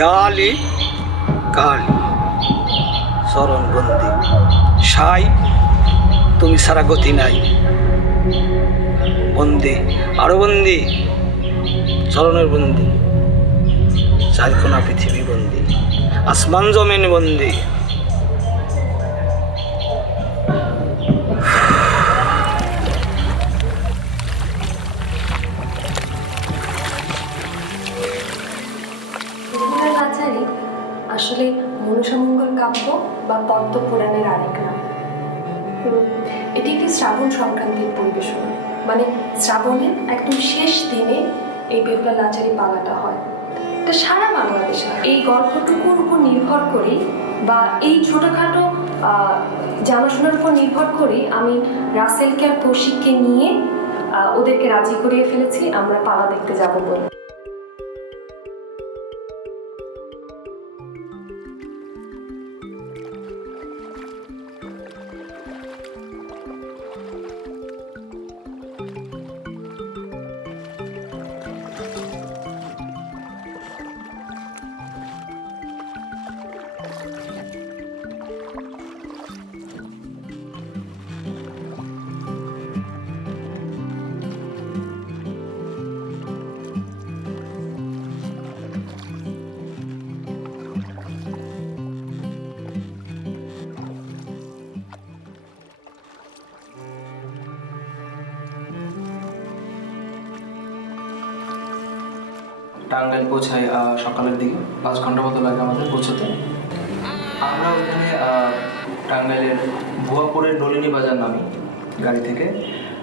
ইয়ালি কালি চরণ বন্দি সাই তুমি সারা গতি নাই বন্দি আরো বন্দি চরণের বন্দি চারকোনা পৃথিবী বন্দি আসমান জমিন বন্দি আসলে মনসামঙ্গল কাব্য বা পদ্ম পুরাণের আরেক নাম। এটি একটি শ্রাবণ সংক্রান্তির পরিবেশনা, মানে শ্রাবণের একদম শেষ দিনে এই বেহুলা নাচারি পালাটা হয়। এটা সারা বাংলাদেশে এই গল্পটুকুর উপর নির্ভর করে বা এই ছোটোখাটো জানাশোনার উপর নির্ভর করে আমি রাসেলকে আর কৌশিককে নিয়ে ওদেরকে রাজি করিয়ে ফেলেছি আমরা পালা দেখতে যাব বলে। টাঙ্গাইল পৌঁছাই সকালের দিকে 5 ঘন্টা মতো লাগে আমাদের পৌঁছতে। আমরা ওইখানে টাঙ্গাইলের ভুয়াপুরের নলিনী বাজার নামি গাড়ি থেকে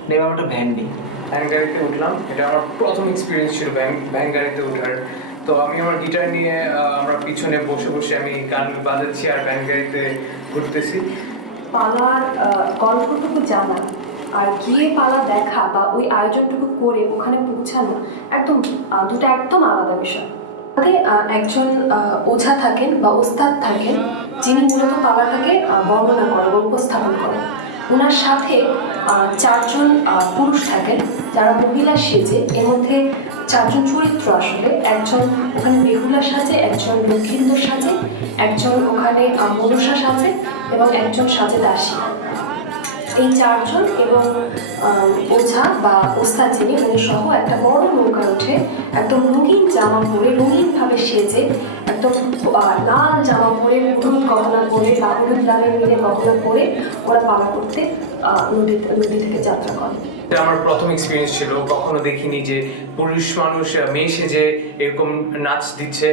নেমে আমরা একটা ভ্যান নিই। ভ্যান গাড়িতে উঠলাম, এটা আমার প্রথম এক্সপিরিয়েন্স ছিল ভ্যান গাড়িতে ওঠার। তো আমি আমার গিটার নিয়ে আমরা পিছনে বসে বসে আমি গান বাজাচ্ছি আর ভ্যান গাড়িতে ঘুরতেছি। পালার গল্পটুকু জানা আর গিয়ে পালা দেখা বা ওই আয়োজনটুকু করে ওখানে পৌঁছানো একদম দুটো একদম আলাদা বিষয়। একজন ওঝা থাকেন বা ওস্তাদ থাকেন যিনি মূলত পালাটাকে বর্ণনা করেন বা উপস্থাপন করেন। ওনার সাথে 4 জন পুরুষ থাকেন যারা মহিলা সেজে, এর মধ্যে 4 জন চরিত্র আসলে। একজন ওখানে বেহুলা সাজে, একজন লক্ষ্মীন্দর সাজে, একজন ওখানে মনসা সাজে এবং একজন সাজে দাসী। এই 4 জন এবং ওঝা বা ওস্তাদ যিনি উনি সহ একটা বড় নৌকা উঠে একদম রঙিন জামা পরে রঙিনভাবে সেজে একদম লাল জামা পরে হলুদ গহনা পরে বা হলুদ লালের মিলে গহনা পরে ওরা পালা করতে নদী থেকে যাত্রা করে। এটা আমার প্রথম এক্সপিরিয়েন্স ছিল, কখনো দেখিনি যে পুরুষ মানুষ মেয়ে সেজে এরকম নাচ দিচ্ছে।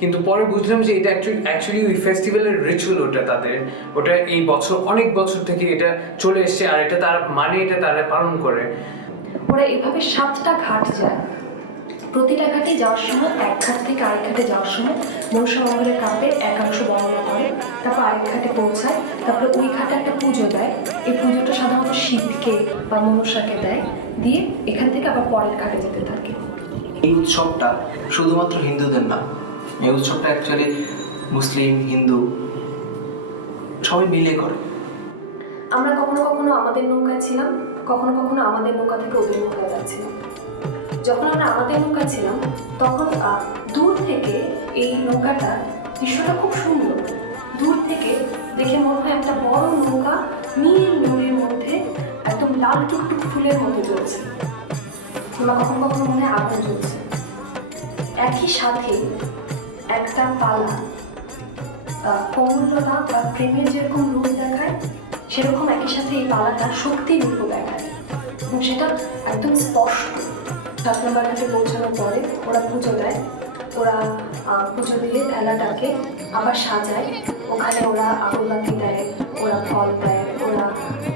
কিন্তু পরে বুঝলাম যে এটা অ্যাকচুয়ালি ওই ফেস্টিভ্যালের রিচুয়াল, ওটা এই বছর অনেক বছর থেকে এটা চলে এসছে আর এটা তারা এটা তারা পালন করে। ওরা এভাবে 7টা ঘাট যায়, প্রতিটা ঘাটে যাওয়ার সময় এক ঘাট থেকে আরেক ঘাটে যাওয়ার সময় মনসামঙ্গলের কাব্যের একাংশ বর্ণনা করে, তারপর আরেক ঘাটে পৌঁছায়, তারপরে ওই ঘাটে একটা পুজো দেয়। এই পুজোটা সাধারণত শিবকে বা মনসাকে দেয়, দিয়ে এখান থেকে আবার পরের ঘাটে যেতে থাকে। এই উৎসবটা শুধুমাত্র হিন্দুদের না, এই উৎসবটা অ্যাকচুয়ালি মুসলিম হিন্দু সবাই মিলে করে। আমরা কখনো কখনো আমাদের নৌকায় ছিলাম, কখনো কখনো আমাদের নৌকা থেকে ওদের নৌকায় যাচ্ছিলাম। যখন আমরা আমাদের নৌকা ছিলাম তখন দূর থেকে এই নৌকাটা দৃশ্যটা খুব সুন্দর। দূর থেকে দেখে মনে হয় একটা বড় নৌকা নীল নদীর মধ্যে একদম লাল টুকটুক ফুলের মতো জ্বলছে, কিংবা কখনো কখনো মনে হয় আগুন জ্বলছে। একই সাথে একটা পালা কৌমূল্যতা বা প্রেমের যেরকম রূপ দেখায় সেরকম একই সাথে এই পালাটা শক্তির রূপ দেখায় এবং সেটা একদম স্পষ্ট। 7 নম্বর ঘাটে পৌঁছানোর পরে ওরা পুজো দেয়, ওরা পুজো দিয়ে ভেলাটাকে আবার সাজায়। ওখানে ওরা আগরবাতি দেয়, ওরা ফল দেয়, ওরা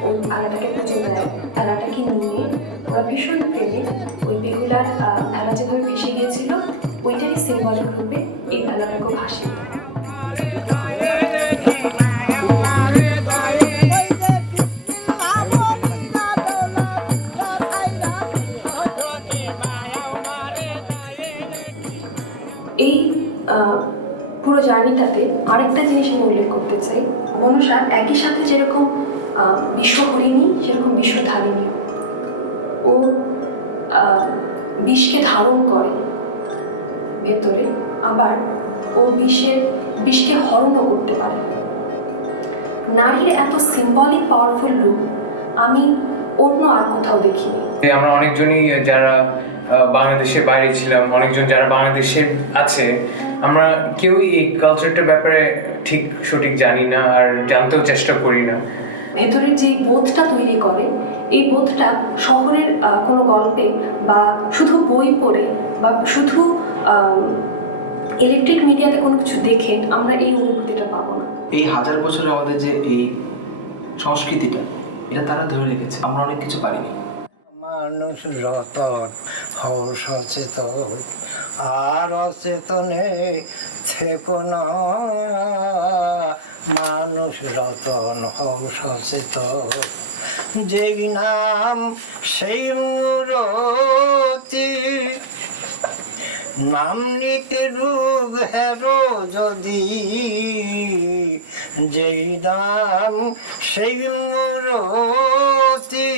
ওই ভেলাটাকে পুজো দেয়। ভেলাটাকে নিয়ে ওরা ভীষণ প্রেমে ওই বেহুলার ভেলা যেভাবে ভেসে গিয়েছিল ওইটারই সিম্বলিক রূপে এই ভেলাটাকেও ভাসিয়ে দেয়। বইটাতে আরেকটা জিনিস আমি উল্লেখ করতে চাই। মনুষা একই সাথে যেরকম বিশ্ব হরিণী সেরকম বিশ্ব ধারিণী। ও বিষকে ধারণ করে ভেতরে, আবার ও বিষকে হরণও করতে পারে। নারীর এত সিম্বলিক পাওয়ারফুল রূপ আমি অন্য আর কোথাও দেখিনি। আমরা অনেকজনই যারা বাংলাদেশের বাইরে ছিলাম, অনেকজন যারা বাংলাদেশে আছে, আমরা কেউই এই কালচারটার ব্যাপারে ঠিক সঠিক জানি না আর জানতেও চেষ্টা করি না। ভেতরের যে বোধটা তৈরি করে, এই বোধটা শহরের কোনো গল্পে বা শুধু বই পড়ে বা শুধু ইলেকট্রিক মিডিয়াতে কোনো কিছু দেখে আমরা এই অনুভূতিটা পাবো না। এই 1000 বছরে আমাদের যে এই সংস্কৃতিটা, এটা তারা ধরে রেখেছে, আমরা অনেক কিছু পারিনি। মানুষ রতন হও সচেতন, আর অচেতনে থেকো না। মানুষ রতন হও সচেতন, যেই নাম সেই মূরতি। নাম নিতে রূপ হেরো যদি, যেই নাম সেই মূরতি।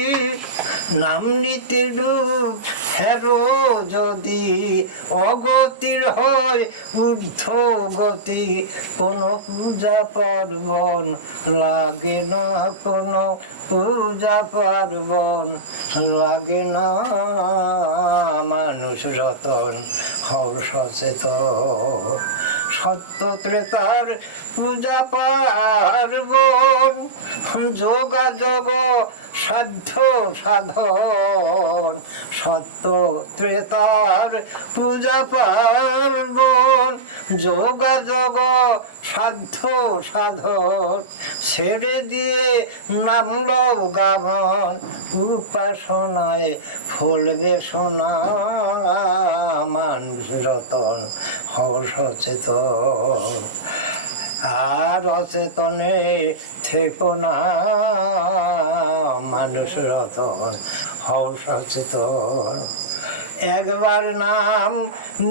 নাম নিতে রূপ হেরো যদি, অগতির হয় ঊর্ধ্ব গতি। কোনো পূজা পার্বণ লাগে না, কোনো পূজা পার্বণ লাগে না। মানুষ রতন হও সচেতন, সত্য ত্রেতার পূজা পার্বণ। যোগাযোগ সাধ্য সাধন, সত্য ত্রেতার পূজা পার্বণ। যোগাযোগ সাধ্য সাধন, ছেড়ে দিয়ে নামল গামন। উপাসনায় ফলবে সোনা। মানুষ রতন হও সচেতন, আর অচেতনে থেকো না। মানুষ রতন হও সচেতন। একবার নাম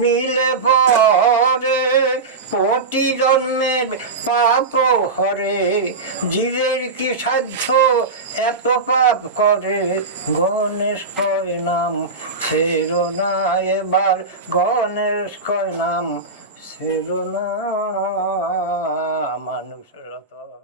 নিলে পরে কোটি জন্মের পাপ হরে। জীবের কি সাধ্য এত পাপ করে, গণেশ কয় নাম ছেড়ো না এবার। গণেশ কয় নাম ছেড়ো না। মানুষ রতন।